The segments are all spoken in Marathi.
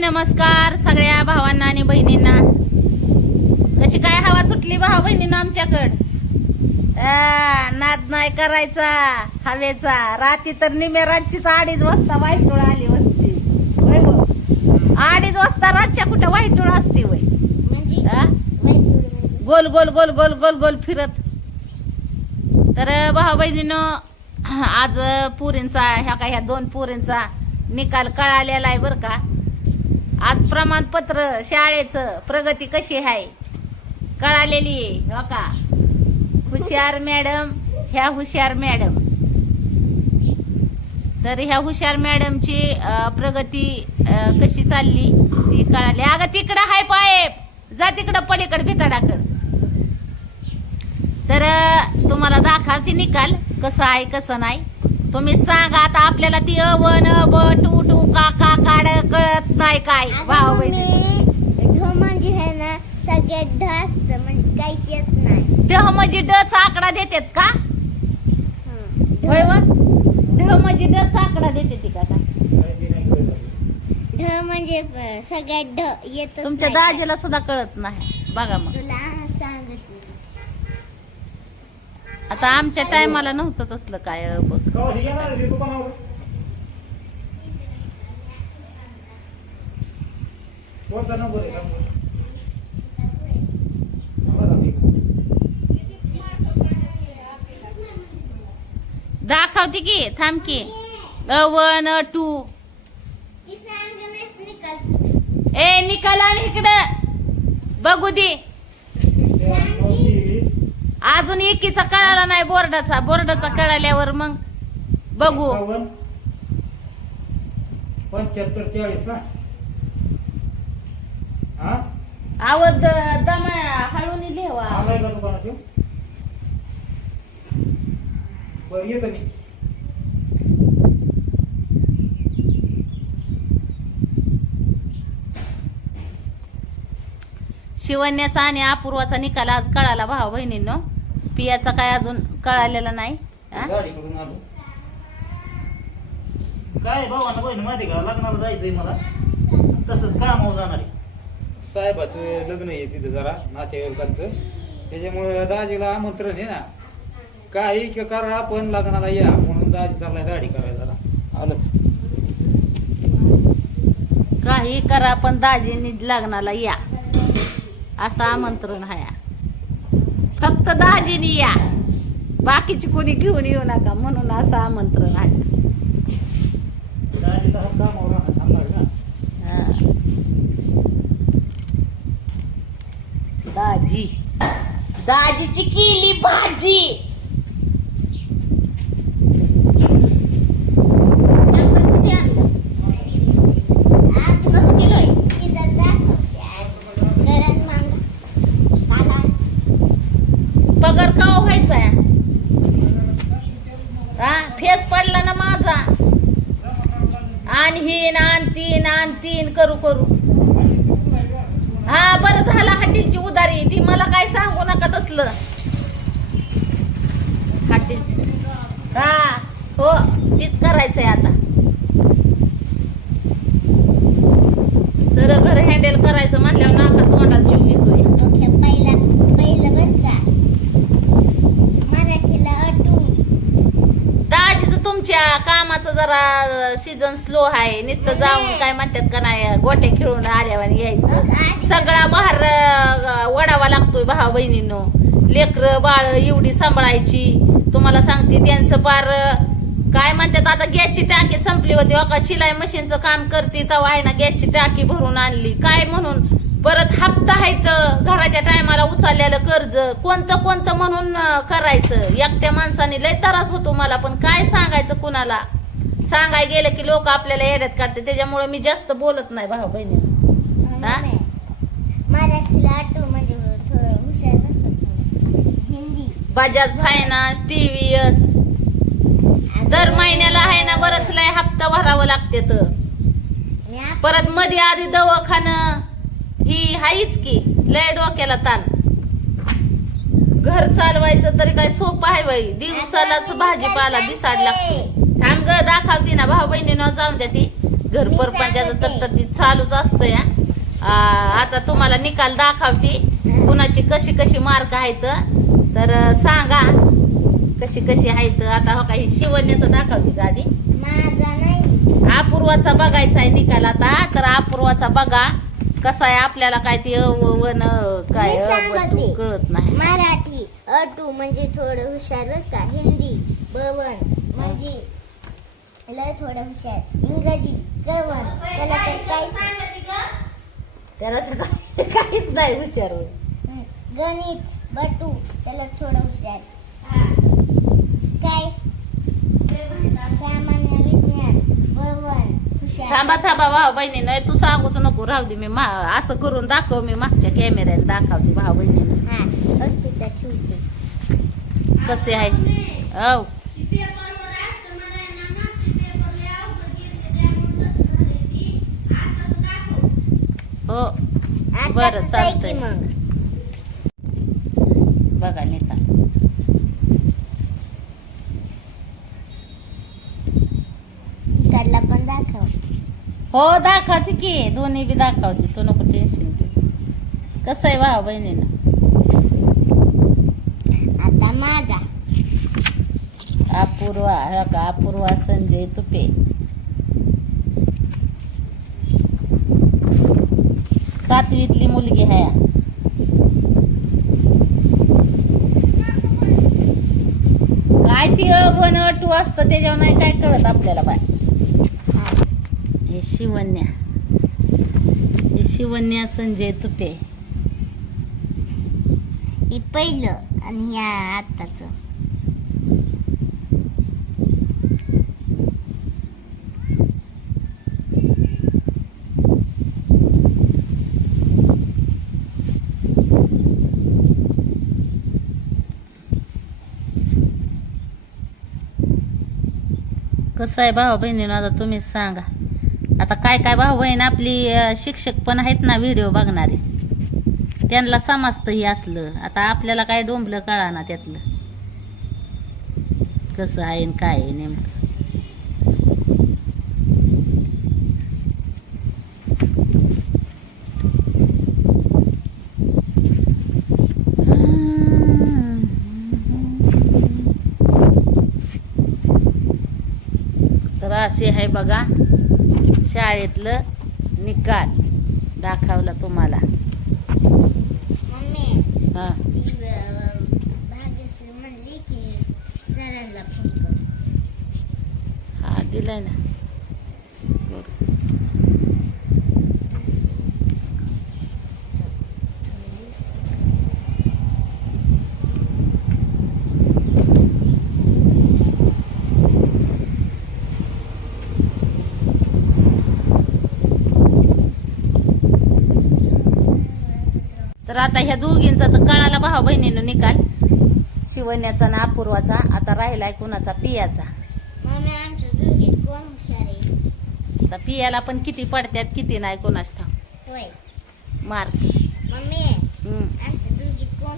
नमस्कार सगळ्या भावांना आणि बहिणींना. कशी काय हवा सुटली भाऊ बहिणींना आमच्याकड? नाद नाही करायचा हवेचा. रात्री तर निम्या रातचीच अडीच वाजता वाईटोळ आली वस्ती? अडीच वाजता रातच्या कुठं वाईटोळ असते वय गोल गोल गोल गोल गोल गोल फिरत. तर भाऊ बहिणीनं आज पुरींचा ह्या काय ह्या दोन पुरींचा निकाल कळालेला आहे बरं का? आज प्रमाणपत्र शाळेचं प्रगती कशी आहे? कळालेली आहे हो का? हुशार मॅडम ह्या हुशार मॅडम. तर ह्या हुशार मॅडमची प्रगती कशी चालली ती कळाली. अगं तिकडं हाय पाईप जा तिकडं पलीकडं भिताडाकड तर तुम्हाला दाखवते निकाल कसं आहे कसं नाही. तुम्ही सांगा आता आपल्याला ती अ ब टू टू का का काड कळत नाही काय. मम्मी ढ म्हणजे आहे ना सगळ्यात ढ असतं म्हणजे काहीच येत नाही. ढ म्हणजे डचा आकडा देतात का? हं. होय व. ढ म्हणजे डचा आकडा देते ती का? ढ म्हणजे सगळ्यात ढ येत तुमच्या दाजीला सुद्धा कळत नाही. बघा मग. तुला आता आमच्या टायमाला नव्हतं तसलं काय बघ कवाशी येणार आहे ते दुकानावर कोणता नंबर आहे सांग. दाखवते की थांब की. A one a to. ए निकाल आणि इकडं. बघू दे. अजून एकीचा कळाला नाही बोर्डाचा. बोर्डाचा कळाल्यावर मग बघू. पंच्याहत्तर चाळीस ना? आवड दमा हळून लिहावा आलाय का दुकानात येऊ बरं येतो मी. शिवण्याचा आणि अपूर्वाचा निकाल आज कळाला भाऊ बहिणींनो. पियाचा काय अजून कळालेला नाही हा? गाडीकडून आलो. काय भावानं बहीण माहिती का लग्नाला जायचंय मला. तसंच काम जाणार आहे. साहेबाचं लग्न आहे तिथं जरा नातेवाईकांचं. त्याच्यामुळं दाजीला आमंत्रण आहे ना. काही क- करा आपण लग्नाला या म्हणून दाजी चाललाय दाढी करायला जरा. आलंच. काही करा पण दाजीनी लग्नाला या. असं आमंत्रण आहे. फक्त दाजीनी या. बाकीची कोणी घेऊन येऊ नका म्हणून असं आमंत्रण आहे. दाजी तर कामावर राहणार थांबणार ना हा. दाजी. दाजीची केली भाजी. कसं आहे? पगार का हो व्हायचा? हा फेस पडला ना माझा. आणि आणतीन आणतीन करू करू. हा बरं झाला हॉटेलची उदारी ती मला काय सांगू नका तसलं. हॉटेल हा हो तीच करायचंय आता. सर घर हँडल करायचं म्हणल्यावर ना तोंडात जीव येतोय ओके पहिला पहिलं बर का मराठीला अटून दाजीचं तुमच्या कामाचं जरा सीझन स्लो आहे नुसतं जाऊन काय म्हणतात का नाही गोटे खेळून आल्यावर यायचं. सगळा बहार वडावा लागतोय भावा बहिणींनो. लेकर बाळ एवढी सांभाळायची. तुम्हाला सांगते त्यांचं पार काय म्हणतात आता गॅसची टाकी संपली होती का शिलाई मशीनचं काम करते तेव्हा आहे ना गॅसची टाकी भरून आणली. काय म्हणून? परत हप्ता आहे तर घराच्या टायमाला उचललेलं कर्ज कोणतं कोणतं म्हणून करायचं? एकट्या माणसाने लय त्रास होतो मला पण काय सांगायचं कुणाला? सांगाय गेलं की लोक आपल्याला येड्यात काढते त्याच्यामुळे मी जास्त बोलत नाही भाऊ बहिणी हा? मराठीला म्हणजे थोडं हुशार असतं. हिंदी. Bajaj finance TVS. दर महिन्याला आहे ना बरंच लय हप्ता भरावं लागते तर. आप- परत मध्ये आधी दवाखानं ही हाईच की लय डोक्याला ताण. घर चालवायचं तरी काय सोपं आहे बाई. दिवसालाच भाजीपाला दिसायला लागतो. थांब ग दाखवते ना भाऊ बहिणीनं जाऊन द्या ती. घर परपंचाचं तर ती चालूच असतं या आता तुम्हाला निकाल दाखवते. कुणाची कशी कशी मार्क आहेत तर सांगा. कशी कशी आहेत आता हो काही शिवण्याचं दाखवते का आधी? अपूर्वाचा बघायचा आहे निकाल आता. तर अपूर्वाचा बघा. कसा आहे आपल्याला काय ते अ, व, व, न, काय कळत नाही. मराठी अटू म्हणजे थोडं हुशार का हिंदी बवन लय थोडं हुशार. इंग्रजी कवन त्याला तर काही त्याला तर काय- काहीच नाही विचार गणित बटू त्याला थोडं हुशार. काय? सामान्य विज्ञान हुशार. थांबा थांबा भाऊ बहिणीनं तू सांगूच नको राहू दे मी मा असं करून दाखव मी मागच्या कॅमेऱ्याने दाखवते भाऊ बहिणीनं हा ठेवते. कसे आहे? हो. बरं, चालतंय. की मग. बघा इकडला पण दाखव. हो दाखवते की. दोन्ही बी दाखवते. तू नको टेन्शन घेऊ. कसं आहे भाऊ बहिणीनं? आता माझा. अपूर्वा हा का अपूर्वा संजय तुपे. सातवीतली मुलगी आहे. काय ती वन टू असतं त्याच्यावर नाही काय कळत आपल्याला बाय. हे शिवन्या हे शिवन्या संजय तुपे. हे पहिलं आणि या आताचं कसं आहे भाऊ बहिणीनं आता तुम्हीच सांगा. आता काय काय भाऊ बहीण आपली शिक्षक पण आहेत ना व्हिडिओ बघणारे. त्यांना समजतंही असलं. आता आपल्याला काय डोंबलं कळा ना त्यातलं. कसं आहे काय आहे नेमकं. असे आहे बघा. शाळेतलं निकाल दाखवला तुम्हाला. हा. हा दिलाय ना बरं. तर आता ह्या दोघींचा तर कळाला भाऊ बहिणीनं निकाल. शिवण्याचा ना अपूर्वाचा आता राहिलाय कुणाचा? पियाचा. आहे. आता पियाला पण किती पडत्यात किती नाही कोणाच ठाव मार्क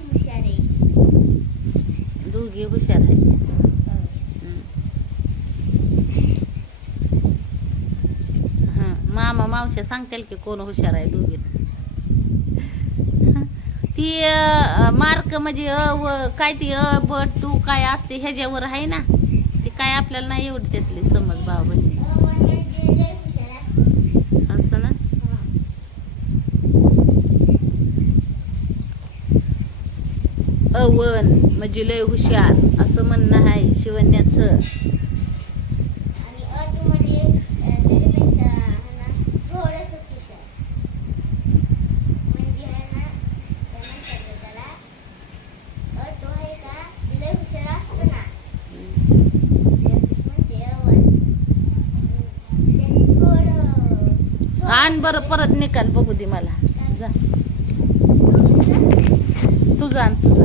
हुशार आहे. दोघी हुशार आहेत. हा मामा मावश्या सांगतील की कोण हुशार आहे दोघीत ती मार्क म्हणजे अ व काय ती अ ब टू काय असते ह्याच्यावर आहे ना? ते काय आपल्याला नाही एवढी त्यातली समज भाव बहिणी असं ना? अवन म्हणजे लय हुशार. असं म्हणणं आहे शिवण्याचं आणि अटू म्हणजे अं, त्याच्यापेक्षा है ना थोडंसं हुशार म्हणजे आहे ना काय म्हणतात गं त्याला अटू आहे का लय हुशार असतं ना म्हणते अवन त्याने थोडं आण बरं परत निकाल बघू दे मला. जा. तू जाण तू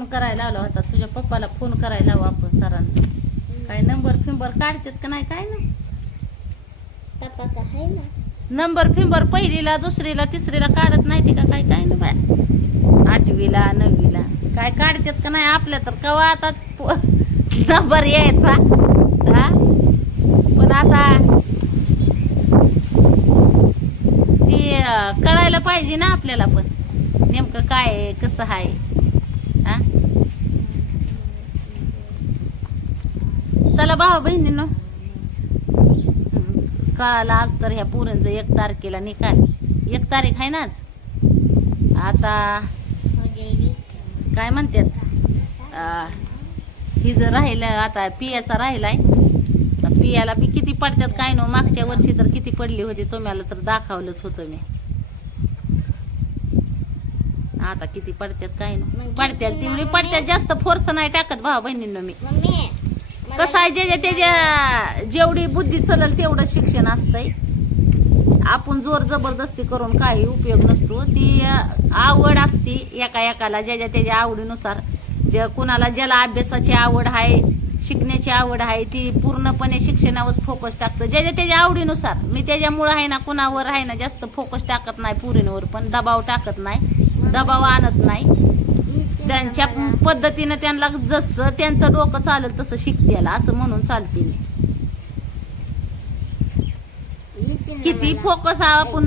फोन करायला लावला होता. तुझ्या पप्पाला फोन करायला लावू आपण सरांना. काय नंबर फिंबर काढतात का नाही काय ना आहे नंबर फिंबर पहिलीला दुसरीला तिसरीला काढत नाही ते का काय काय ना बाय. आठवीला नववीला. काय काढतात का नाही आपल्या तर कवा आता नंबर यायचा? हा? पण आता ती कळायला पाहिजे ना आपल्याला पण. नेमकं काय आहे कसं आहे हा चला भावा बहिणीनं. कळाला आज तर ह्या पोरांचं एक तारखेला निकाल. एक तारीख आहे ना आज? आता काय म्हणतात? ही जर राहिलं आता पियाचा राहिलाय तर पियाला बी किती पडतात काय नो? मागच्या वर्षी तर किती पडली होती तुम्हाला तर दाखवलंच होतं मी. आता किती पडतात काय नो? पडत्यात किती तेवढी पडत्यात जास्त फोर्स नाही टाकत भावा बहिणींना मी. कसं आहे ज्याच्या त्याच्या जेवढी बुद्धी चलल तेवढं शिक्षण असतंय. आपण जोर जबरदस्ती करून काही उपयोग नसतो. ती आवड असती एका एकाला ज्याच्या त्याच्या आवडीनुसार. जे कुणाला ज्याला अभ्यासाची आवड आहे शिकण्याची आवड आहे ती पूर्णपणे शिक्षणावर फोकस टाकतं. ज्याच्या त्याच्या आवडीनुसार. मी त्याच्यामुळं आहे ना कुणावर आहे ना जास्त फोकस टाकत नाही पुरींवर पण दबाव टाकत नाही. दबाव आणत नाही. त्यांच्या पद्धतीने पद्धतीनं त्यांना जसं त्यांचं डोकं चालेल तसं शिकतेला असं म्हणून चालते मी किती फोकस आपण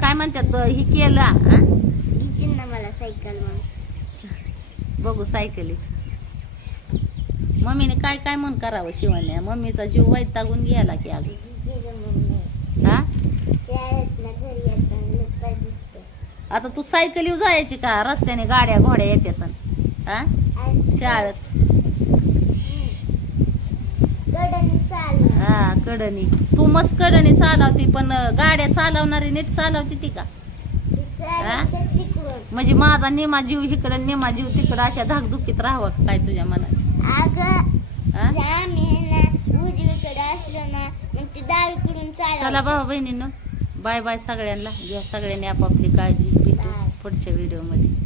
काय म्हणतात ही हे केलं मला सायकल बघू सायकलीच. मम्मीने काय काय म्हण करावं शिवाने? मम्मीचा जीव वैतागून गेला की अगं. हा? आता तू सायकली जायची का? रस्त्याने गाड्या घोड्या येतात हा? शाळेत. हा कडनी तू मस्त कडनी चालवती पण गाड्या चालवणारी नीट चालवती ती का? हा? म्हणजे माझा निमा जीव इकडं निमा जीव तिकडं अशा धाकधुकीत राहावं का काय तुझ्या मनात? अगं हा? आम्ही आहे ना उजवीकडे असलो ना मग ते डावीकडून चला बाबा बहिणीनं. बाय बाय सगळ्यांना. घ्या सगळ्यांनी आपापली काळजी भेटू Bye. पुढच्या व्हिडिओमध्ये.